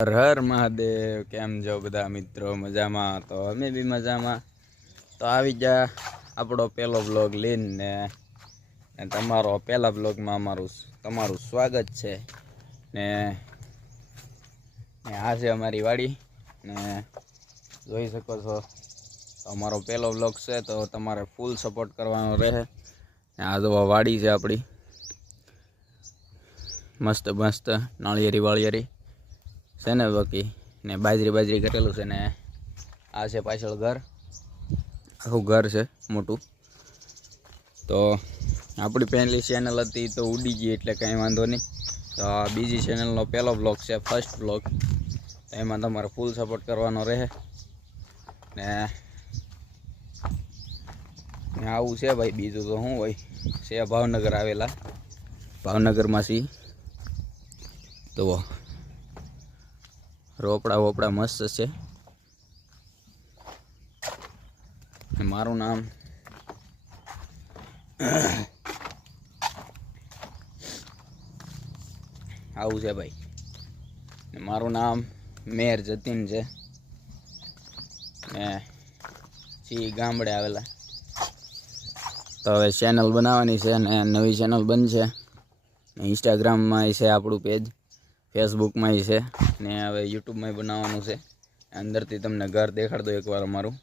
હર હર મહાદેવ. કેમ છો બધા મિત્રો? મજામાં? તો અમે બી મજામાં. તો આવી જા આપણો પહેલો બ્લોગ લઈને, ને તમારો પહેલા બ્લોગમાં તમારું સ્વાગત છે. ને આ છે અમારી વાડી, ને જોઈ શકો છો અમારો પહેલો બ્લોગ છે, તો તમારે ફૂલ સપોર્ટ કરવાનો રહે. આ જો વાડી છે આપણી, મસ્ત મસ્ત નાળિયેરી વાળિયેરી છે ને, બાકી ને બાજરી કરેલું છે. ને આ છે પાછળ ઘર, આખું ઘર છે મોટું. તો આપણી પહેલી ચેનલ હતી તો ઉડી ગઈ, એટલે કાંઈ વાંધો નહીં. તો આ બીજી ચેનલનો પહેલો બ્લોગ છે, ફર્સ્ટ બ્લોગ. એમાં તમારે ફૂલ સપોર્ટ કરવાનો રહે. ને આવું છે ભાઈ, બીજું તો શું હોય. છે ભાવનગર આવેલા, ભાવનગરમાંથી તો રોપડા મસ્ત છે. મારું નામ આવું છે ભાઈ. મારું નામ મેર જતીન છે, ને ગામડે આવેલા. તો હવે ચેનલ બનાવવાની છે, ને નવી ચેનલ બનશે. ઇન્સ્ટાગ્રામમાં છે આપણું પેજ, ફેસબુકમાં છે, ને હવે યુટ્યુબમાં બનાવવાનું છે. અંદરથી તમને ઘર દેખાડ દો એકવાર અમારું.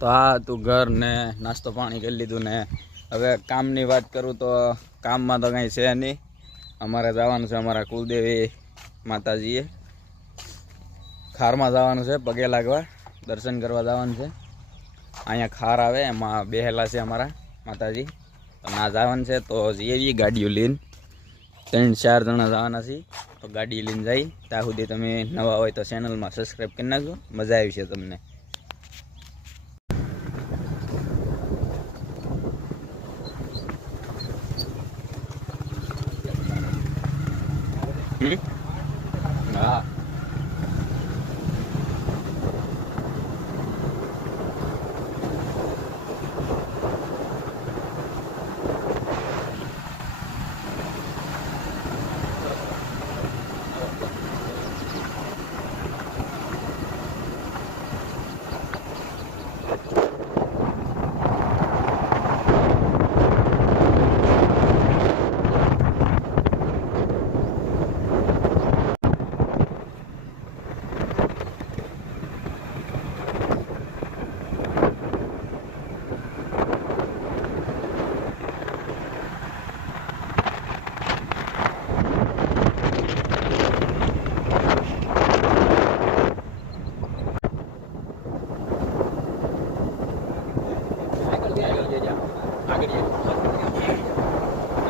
તો આ તું ઘર, ને નાસ્તો પાણી કરી લીધું. ને હવે કામની વાત કરું તો કામમાં તો કંઈ છે નહીં. અમારે જવાનું છે અમારા કુલદેવી માતાજીએ, ખારમાં જવાનું છે, પગે લાગવા, દર્શન કરવા જવાનું છે. અહીંયા ખાર આવે, એમાં બેહેલા છે અમારા માતાજી. તો ના જવાનું છે, તો એવી ગાડીઓ લઈને 3-4 જણા જવાના છીએ. તો ગાડી લઈને જઈ. ત્યાં સુધી તમે નવા હોય તો ચેનલમાં સબસ્ક્રાઈબ કરી નાખજો, મજા આવી છે તમને. હા,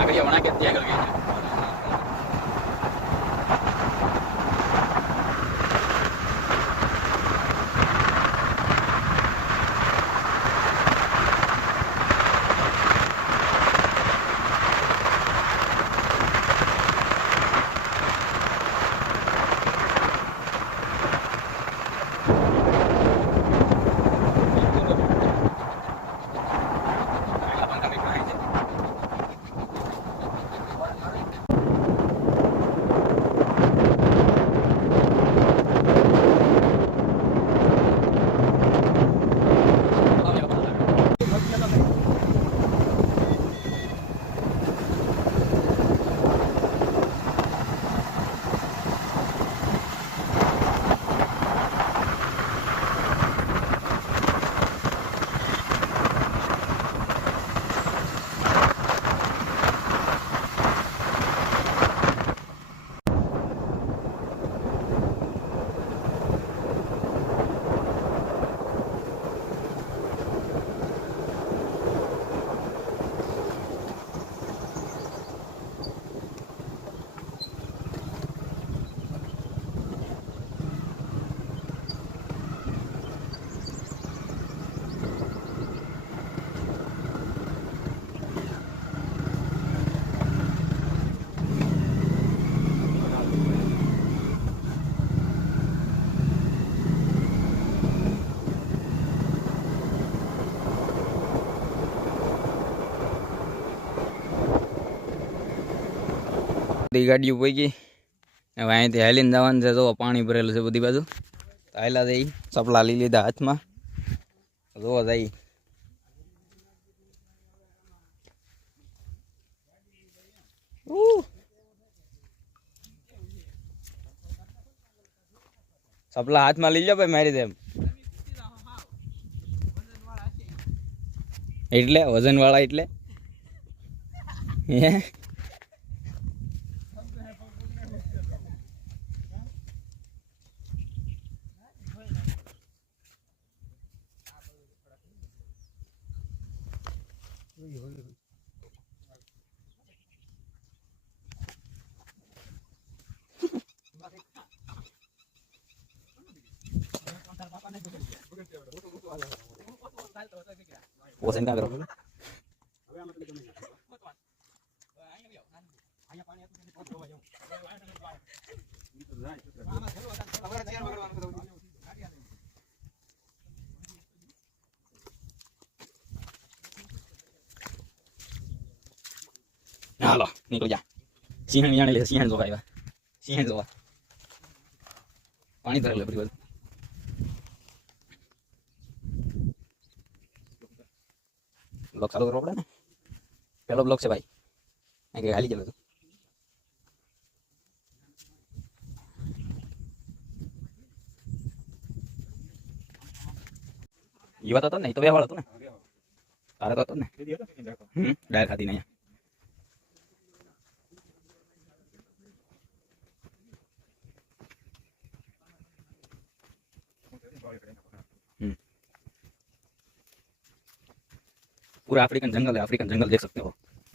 આગળ વણા કે ત્યાં આગળ બધી ગાડીઓ પૈકી હવે અહીંથી હાલીને જવાનું છે. જો પાણી ભરેલું છે બધી બાજુ. હાલા જઈ સપલા લઈ લીધા હાથમાં. જોવા જઈ સપલા હાથમાં લઈ લો ભાઈ મારી તેમ. એટલે વજન વાળા એટલે હે वजन क्या करो हालो निकल जा सिंहण जाने ले सिंहण जो आया सिंहण जो पानी भर ले बड़ी बात ब्लॉक चालू करવો પડે ને પહેલો બ્લોક છે ભાઈ આ કે હાલી ગયો તો ઈ વાત હતો ને ઈ તો વ્યવહાર હતો ને તારે તો હતો ને ડાયર ખાતી નહીં पूरा अफ्रीकन जंगल है. अफ्रीकन जंगल देख सकते हो.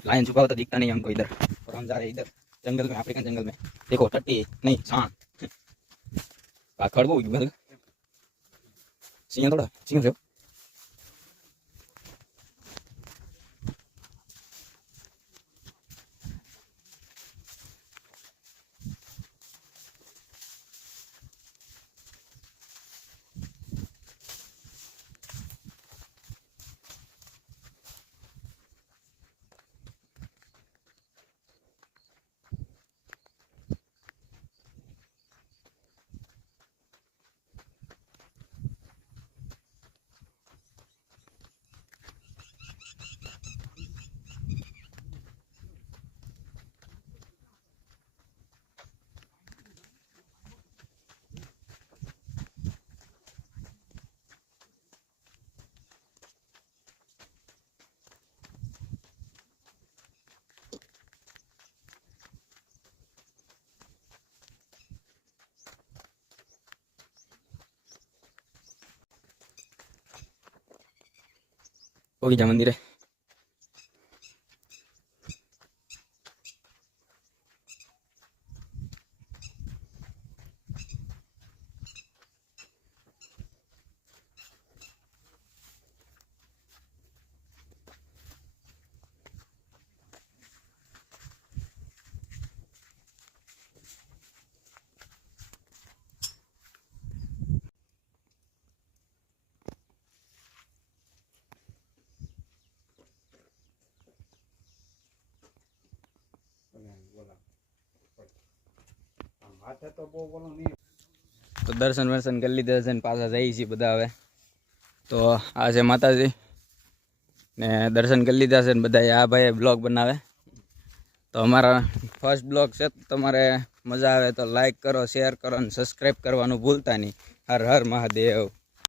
लायन छुपा होता दिखता नहीं हमको इधर और हम जा रहे हैं इधर जंगल में अफ्रीकन जंगल में. देखो टट्टी नहीं सांड खड़बो सिंह थोड़ा सिंह से होगी जा मंदिर है. तो दर्शन वर्शन कर लीधे છે ને પાછા જઈએ છીએ બધા હવે. તો આ છે માતાજી ને દર્શન કરી લીધા છે ને બધા આ ભાઈ બ્લોગ બનાવે. તો અમારા ફર્સ્ટ બ્લોગ છે. તમારે મજા આવે તો લાઈક કરો, શેર કરો અને સબસ્ક્રાઈબ કરવાનું ભૂલતા નહીં. હર હર મહાદેવ.